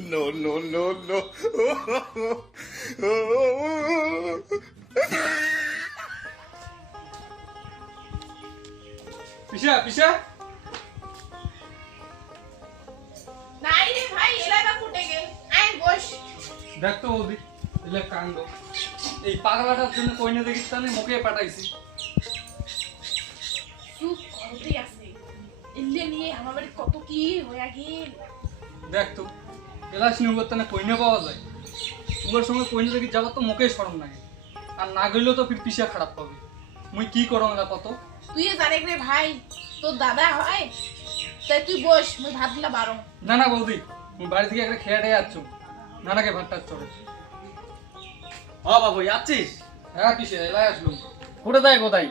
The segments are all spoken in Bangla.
No, no, no, no. পিসা পিসা নাই রে ভাই এলাকা ফুটে গেল আয় বস। দেখ তো বৌদি এলে কাণ্ড এই পাগলাটার জন্য কইনে দেখিস তানে মুখে পাঠাইছি। চুপ করতে আছে এলে নিয়ে আমার বাড়ি কত কি হয়ে গেল। দেখ তো এলাস নিউগর তানে কইনে পাওয়া যায় উগর সঙ্গে কইনে দেখি যাবো তো মুখে শরম লাগে আর না গেলেও তো ফির পিসা খারাপ পাবে। মুই কি করম এলা কত তুই জানে রে ভাই তোর দাদা হয় তাই তুই বস মুই ভাত দিলা বারো। না না বৌদি মুই বাড়ি থেকে একটা খেয়ে টেয়ে যাচ্ছ নানাকে ভাতটা চলে। ও বাবু যাচ্ছিস? হ্যাঁ পিসা এলাই আসলুম। কোথায়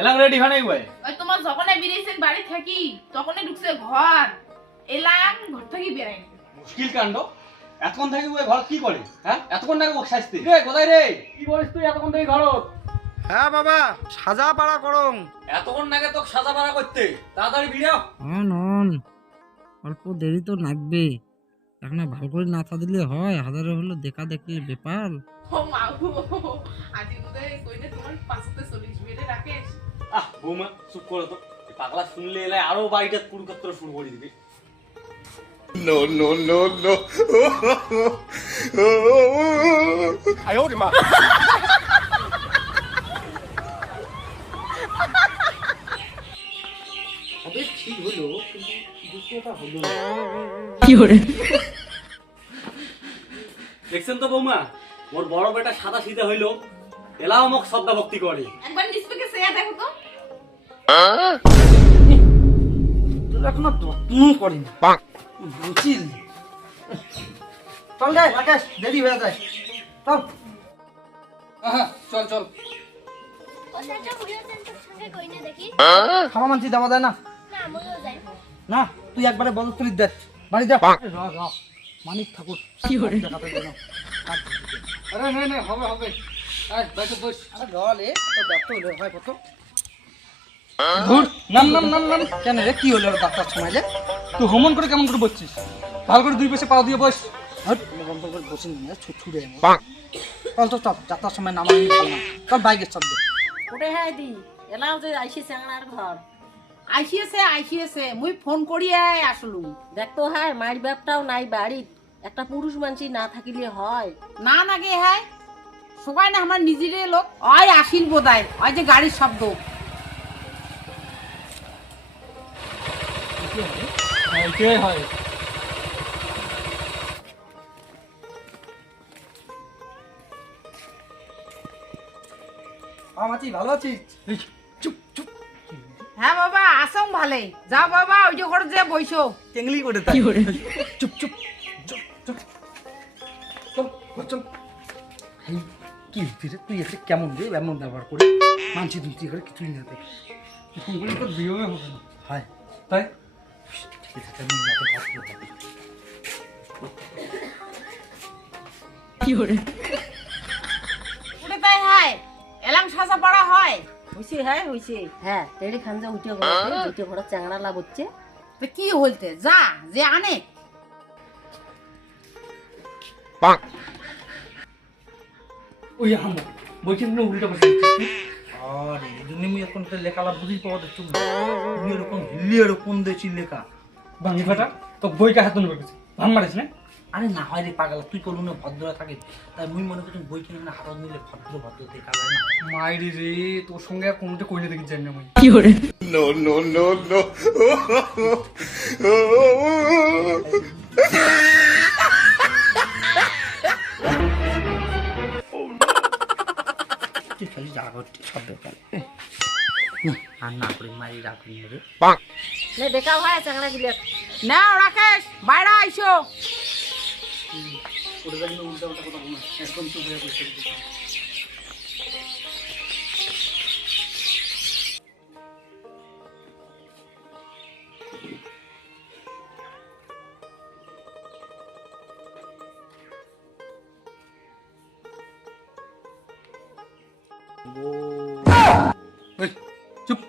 এলাম রেডি হয় নাই ভাই? ওই তোমার যখনই বেরিয়েছেন বাড়ি থাকি তখনই ঢুকছে ঘর এলাম ঘর থেকে বেরাই। মুশকিল কাণ্ড, এতক্ষণ থাকি ওই ঘর কি করে? হ্যাঁ এতক্ষণ নাকি ও শাস্তি রে কোথায় রে? কি বলিস তুই এতক্ষণ থেকে ঘর? হ্যাঁ বাবা সাজা পাড়া করং। এতক্ষণ নাকি তোকে সাজা পাড়া করতে, তাড়াতাড়ি বিড়াও। নন অল্প দেরি তো লাগবে, এখন ভালো করে নাচা দিলে হয়, হাজারে হলো দেখা দেখি ব্যাপার। ও মাগো আজ বোধহয় কইনে তোমার পাশতে 40 মিনিটে রাখিস। আহ বৌমা চুপ করো তো, এই পাগলা শুনলে এলে আরো বাড়িটা পুরুকত্র শুরু করে দিবে। No, no, no, no. তবে ঠিক হলো কিন্তু দ্বিতীয়টা হলো না। দেখছেন তো বৌমা, ওর বড় বেটা সাদা সিধা হইলো, এলাও মুখ শ্রদ্ধা ভক্তি করে। একবার ডিসপ্লেকে সেয়া দেখো তো। তোর এখনো যত্ন করি না বুঝিল। চল রে রাকেশ, দেরি হয়ে যায়, চল। হ্যাঁ চল চল। খাওয়া মানছি দেওয়া যায় না? না তুই একবারে বল তুলি দেখ বাড়ি যা। মানিক ঠাকুর কি করে আরে না না হবে হবে আয় বাইরে বস। জলে তো ব্যস্ত হলে হয় কত। ধুর নাম নাম নাম নাম। কেন রে কি হলো ডাক্তার সময় যে? তুই হোমন করে কেমন করে বসছিস? ভালো করে দুই পাশে পা দিয়ে বস। হট বন্ধ করে বসে নিয়ে ছুটে চল তো চল, যাত্রার সময় নামাই ভালো না, চল বাইকে চল দে। ওরে হ্যাঁ দি এলাও যে আইসি চ্যাংড়ার ঘর আইসিয়েছে মুই ফোন করিয়ে আসলুম। দেখতো হ্যাঁ মায়ের বাপটাও নাই বাড়ি, একটা পুরুষ মানুষ না থাকিলে হয়। না না গে হ্যাঁ সবাই না আমার নিজেরই লোক ওই আসিল বোধহয় ওই যে গাড়ির শব্দ। এইটাই হয়। মাছি ভালো আছিস? চুপ চুপ হ্যাঁ বাবা আসং ভালে যাও বাবা ওই যে ঘরে যে বইসো। কেংলি করে তাই চুপ চুপ চুপ চুপ চল ঘর চল। এই, কি তুই তুই এসে কেমন রে এমন ব্যবহার করে মানছি দুই করে কিছুই না দেখ। ফোনগুলি তো বিয়ে হবে না হয় তাই ঠিক আছে আমি রাতে ভাত খেয়ে যাবো। উঠে তাই হয় এলাম সাজা পড়া হয়। হইছে হ্যাঁ হইছে হ্যাঁ টেড়ি খান যা উঠে ঘরে দুটো ঘরে চ্যাংড়া লাভ হচ্ছে। তো কি হইতে যা যে আনে। ওই হামো বইছেন না উল্টা বসে আরে যদি আমি এখন লেখালা বুঝি পাওয়া যাচ্ছে তুমি এরকম হিলি এরকম দেছি লেখা। ভাঙি ফাটা তো বইকে হাত ধরে গেছে ভাঙ মারিস না। আরে না হয় রে পাগল, তুই করলু না ভদ্র থাকে, তাই মুই মনে করছি বই কিনে না হাত নিলে ভদ্র ভদ্র দেখা যায় না। মাইরি রে তোর সঙ্গে আর কোনোটা কইনে দেখি জানি না মুই। No, no, no, no. তুই খালি রাগ হচ্ছে সব ব্যাপার আর না করে মারি রাগ নিয়ে রে। নে দেখাও হয় চ্যাংড়া গিলে। না রাকেশ বাইরে আইসো। ওটা জানি না উল্টা উল্টা কথা বলনা একদম চুপ হয়ে বসে থাকবি। ওই চুপ।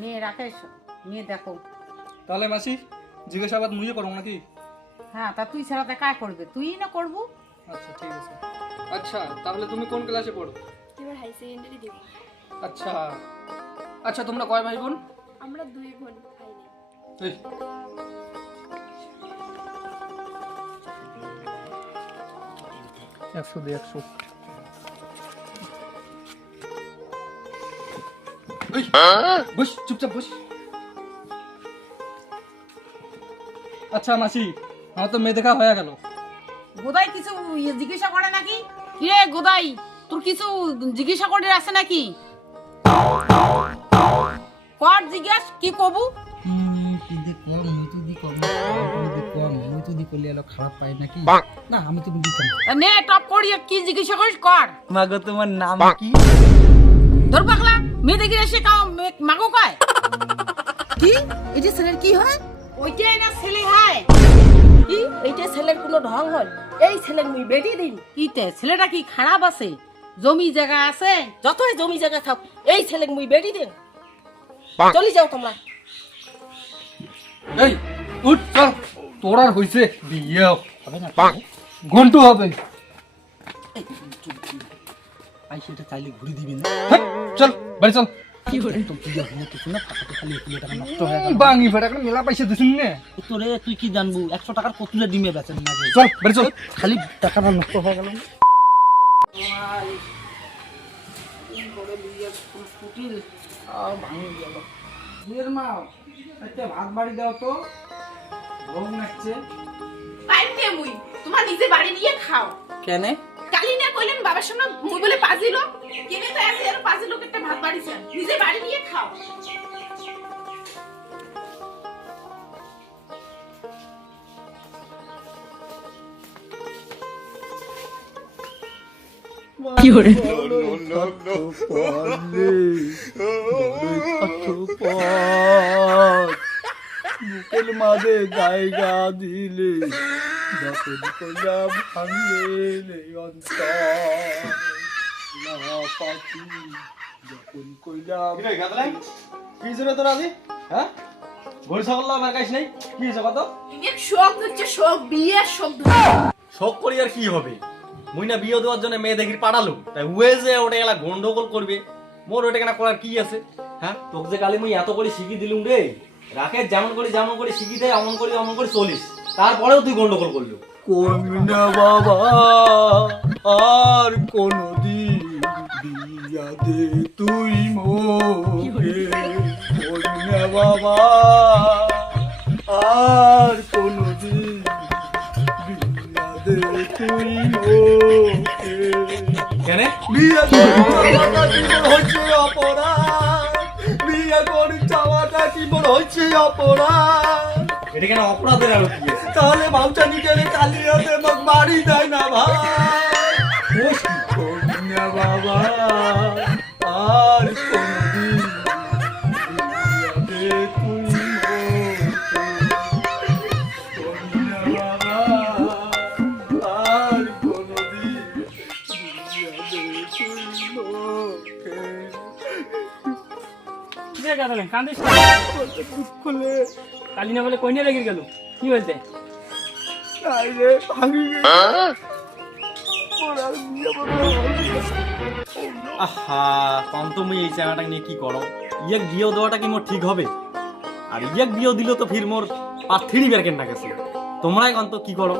মেয়ে রাকেশ মেয়ে দেখো তাহলে মাসি জিজ্ঞাসাবাদ মুঝে করো নাকি? হ্যাঁ, তা তুই ছাড়াতে কাজ করবে, তুই না করবো। আচ্ছা ঠিক আছে। আচ্ছা তাহলে তুমি কোন ক্লাসে পড়ো? এবার হাই সেকেন্ডারি দেব। আচ্ছা আচ্ছা, তোমরা কয় ভাই বোন? আমরা 2 বোন ভাই নেই। এই, একশো দে 100। এই, বস চুপচাপ বস। আচ্ছা মাসি, আমার তো মেয়ে দেখা হয়ে গেল। গোদাই কিছু জিজ্ঞাসা করে নাকি? কিরে গোদাই, তোর কিছু জিজ্ঞাসা করে আছে নাকি? কর জিজ্ঞাস, কি কবু? খারাপ পাই নাকি? না আমি তো দিতাম। নে টপ করিয়ে কি জিজ্ঞাসা করিস কর। মাগো তোমার নাম কি? তোর পাগলা মেয়ে দেখি এসে কাও মাগো কয়। কি এটা ছেলের কি হয়? ওইটাই না ছেলে হয়। কি এইটা ছেলের কোনো ঢং হয়? এই ছেলের মুই বেটি দিন। কিতে ছেলেটা কি খারাপ আছে? জমি জায়গা আছে? যতই জমি জায়গা থাক, এই ছেলের মুই বেটি দিন। চলে যাও তোমরা। এই উঠ চল, তোর আর হইছে বিয়ে হবে না, ঘন্টু হবে। আই সেটা চাইলে ঘুরে দিবি না। হেই, চল বাড়ি চল। কি করে তো কি হবে কিছু না, টাকাটা খালি এগুলো টাকা নষ্ট হয়ে গেল। বাঙি ফেরা করে মেলা পয়সা দিছিস না। তোরে তুই কি জানবু 100 টাকার কতুলে ডিমে বেচেন না। চল বাড়ি চল। খালি টাকাটা নষ্ট হয়ে গেল। ভাত বাড়ি দাও তো, ভোগ নাচছে। টাইম দে মুই তোমার নিজে বাড়ি নিয়ে খাও। কেন? কালি না কইলেন বাবার সামনে মুই বলে পাজিলো কেনে তো আছে আর পাজিলো একটা ভাত বাড়িছেন নিজে বাড়ি নিয়ে খাও। No, no, no. বুকের মাঝে জায়গা দিলে যখন কইলা ভাঙলে অন্তর না পাখি যখন কইলা। কি জন্য তোরা আদি? হ্যাঁ ঘড়ি সকল আমার কাছে নেই। কি হয়েছে কত? ইনে শোক হচ্ছে শোক, বিয়ের শোক। শখ করি আর কি হবে? মুই না বিয়ে দেওয়ার জন্য মেয়ে দেখি পাঠালো, তাই উয়ে যে ওটা গেলা গন্ডগোল করবে। মোর ওটা কেনা করার কি আছে? হ্যাঁ তোকে যে কালি মুই এত করে শিখি দিলুম রে, রাখে যেমন করে শিখি দেয় অমন করে চলিস, তারপরেও তুই গন্ডগোল করলি। কোন না বাবা আর কোনদিন বিয়া দে তুই মোকে, কোন না বাবা আর কোনদিন বিয়া দে তুই মোকে। কেন? বিয়া চাওয়াটা জীবন হচ্ছে অপরাধ, বিয়া করে চাওয়াটা জীবন হচ্ছে অপরাধ। এটা কেন অপরাধের আরো কি আছে? তাহলে ভাউটা নিতে কালিয়াতে মোক বাড়ি দেয় না ভাই। কন্যা বাবা আর কোনদিন বিয়াতে তুই মোকে, কন্যা বাবা আর কোনদিন বিয়াতে তুই মোকে। কান্দিস খুলে কালিনা বলে কইনে লেগে গেল, কি হয়েছে? আরে ভাঙি আহা কম তুমি এই জায়গাটা নিয়ে কি করো? ইয়েক বিয়ে দেওয়াটা কি মোর ঠিক হবে? আর ইয়েক বিয়ে দিল তো ফির মোর 3 বের কেন না গেছে। তোমরাই কন্ত কি করো?